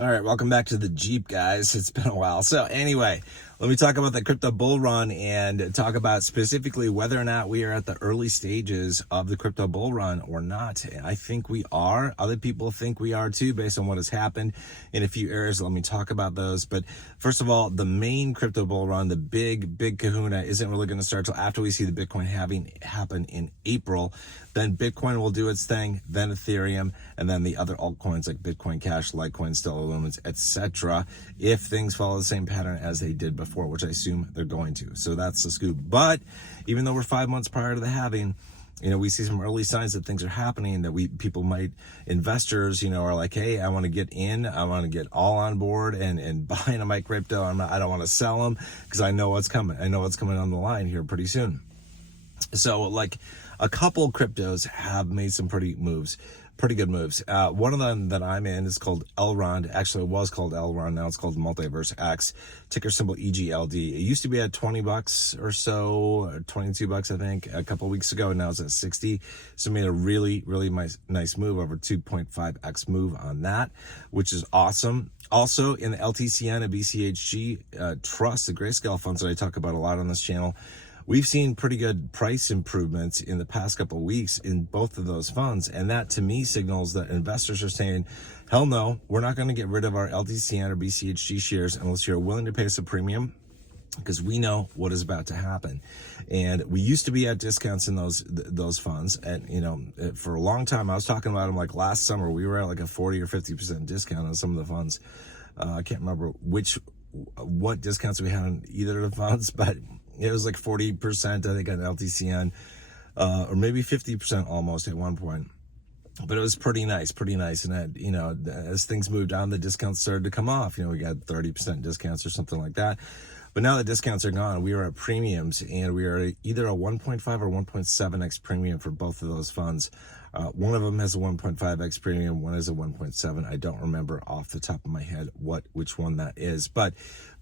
All right, welcome back to the Jeep, guys. It's been a while. So anyway, let me talk about the crypto bull run and talk about specifically whether or not we are at the early stages of the crypto bull run or not. I think we are. Other people think we are too, based on what has happened in a few areas. Let me talk about those. But first of all, the main crypto bull run, the big kahuna, isn't really going to start till after we see the Bitcoin halving happen in April. Then Bitcoin will do its thing, then Ethereum, and then the other altcoins like Bitcoin Cash, Litecoin, Stellar Lumens, etc. If things follow the same pattern as they did before, which I assume they're going to. So that's the scoop. But even though we're 5 months prior to the halving, we see some early signs that things are happening, that investors, are like, hey, I want to get in, I want to get all on board and buy into my crypto. I don't want to sell them because I know what's coming. I know what's coming on the line here pretty soon. So like a couple cryptos have made some pretty good moves. One of them that I'm in is called Elrond. Actually, it was called Elrond. Now it's called Multiverse X, ticker symbol EGLD. It used to be at $20 or so, $22, I think, a couple of weeks ago. And now it's at 60. So made a really nice move, over 2.5x move on that, which is awesome. Also in the LTCN and BCHG Trust, the Grayscale funds that I talk about a lot on this channel, we've seen pretty good price improvements in the past couple of weeks in both of those funds. And that to me signals that investors are saying, hell no, we're not going to get rid of our LTCN or BCHG shares unless you're willing to pay us a premium, because we know what is about to happen. And we used to be at discounts in those funds. And, for a long time, I was talking about them like last summer, we were at like a 40 or 50% discount on some of the funds. I can't remember what discounts we had on either of the funds, but it was like 40%, I think, on LTCN, or maybe 50% almost at one point. But it was pretty nice. And as things moved on, the discounts started to come off. We got 30% discounts or something like that. But now the discounts are gone. We are at premiums, and we are at either a 1.5 or 1.7x premium for both of those funds. One of them has a 1.5x premium, one is a 1.7. I don't remember off the top of my head which one that is, but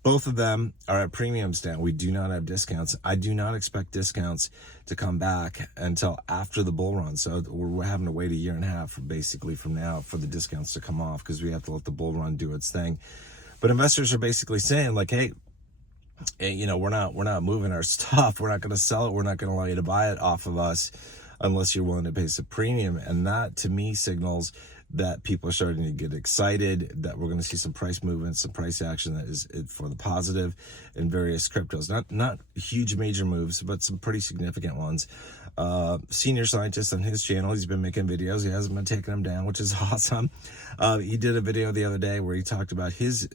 both of them are at premiums now. We do not have discounts. I do not expect discounts to come back until after the bull run. So we're having to wait a year and a half basically from now for the discounts to come off, because we have to let the bull run do its thing. But investors are basically saying like, hey, we're not moving our stuff. We're not going to sell it. We're not going to allow you to buy it off of us unless you're willing to pay some premium. And that to me signals that people are starting to get excited, that we're going to see some price movements, some price action that is for the positive in various cryptos. Not huge major moves, but some pretty significant ones. Senior scientist on his channel, he's been making videos. He hasn't been taking them down, which is awesome. He did a video the other day where he talked about his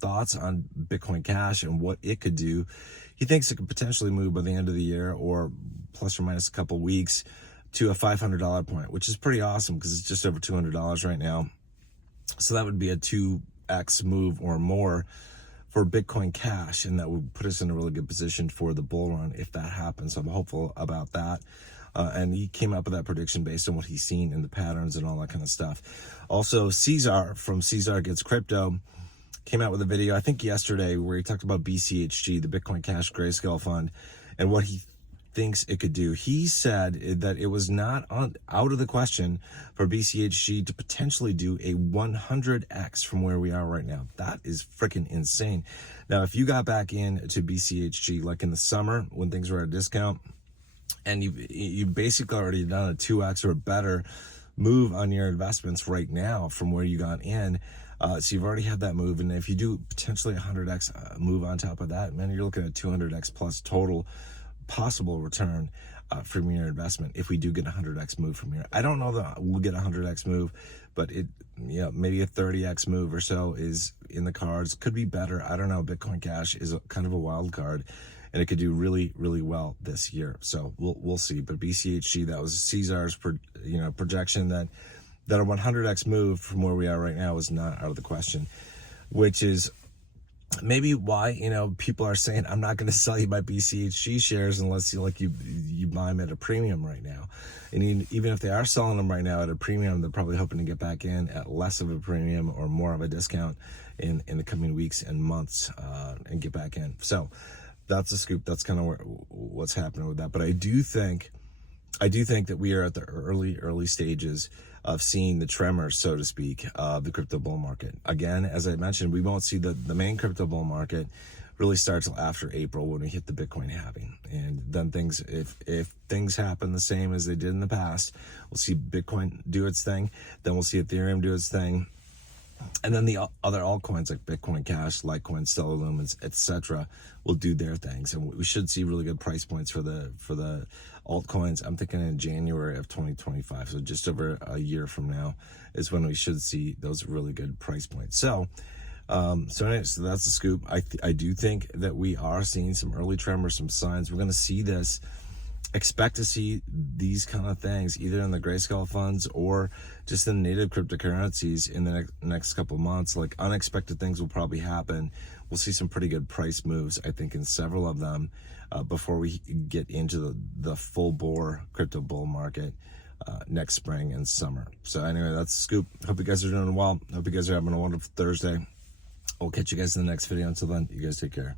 thoughts on Bitcoin Cash and what it could do. He thinks it could potentially move by the end of the year, or plus or minus a couple weeks, to a $500 point, which is pretty awesome because it's just over $200 right now. So that would be a 2x move or more for Bitcoin Cash, and that would put us in a really good position for the bull run if that happens. So I'm hopeful about that. And he came up with that prediction based on what he's seen in the patterns and all that kind of stuff. Also, Cesar from Cesar Gets Crypto came out with a video, I think yesterday, where he talked about BCHG, the Bitcoin Cash Grayscale Fund, and what he thinks it could do. He said that it was not out of the question for BCHG to potentially do a 100x from where we are right now. That is freaking insane. Now, if you got back into BCHG like in the summer when things were at a discount, and you basically already done a 2x or better move on your investments right now from where you got in, so you've already had that move. And if you do potentially a 100x move on top of that, man, you're looking at 200x plus total possible return from your investment if we do get a 100x move from here. I don't know that we'll get a 100x move, but maybe a 30x move or so is in the cards. Could be better. I don't know. Bitcoin Cash is kind of a wild card, and it could do really well this year. So we'll see. But BCHG, that was Cesar's projection that a 100x move from where we are right now is not out of the question, which is maybe why people are saying I'm not going to sell you my BCHG shares unless you buy them at a premium right now. And even if they are selling them right now at a premium, they're probably hoping to get back in at less of a premium or more of a discount in the coming weeks and months, and get back in. So that's the scoop. That's kind of what's happening with that. But I do think I do think that we are at the early stages of seeing the tremors, so to speak, of the crypto bull market. Again, as I mentioned, we won't see the main crypto bull market really start till after April when we hit the Bitcoin halving. And then things, if things happen the same as they did in the past, we'll see Bitcoin do its thing, then we'll see Ethereum do its thing, and then the other altcoins like Bitcoin Cash, Litecoin, Stellar Lumens, etc., will do their things, and we should see really good price points for the altcoins. I'm thinking in January of 2025, so just over a year from now is when we should see those really good price points. So anyway, so that's the scoop. I do think that we are seeing some early tremors, some signs. We're going to see this. Expect to see these kind of things either in the Grayscale funds or just in native cryptocurrencies in the next couple of months. Like, unexpected things will probably happen. We'll see some pretty good price moves, I think, in several of them before we get into the full bore crypto bull market next spring and summer. So anyway, that's the scoop. Hope you guys are doing well. Hope you guys are having a wonderful Thursday. I'll catch you guys in the next video. Until then, you guys take care.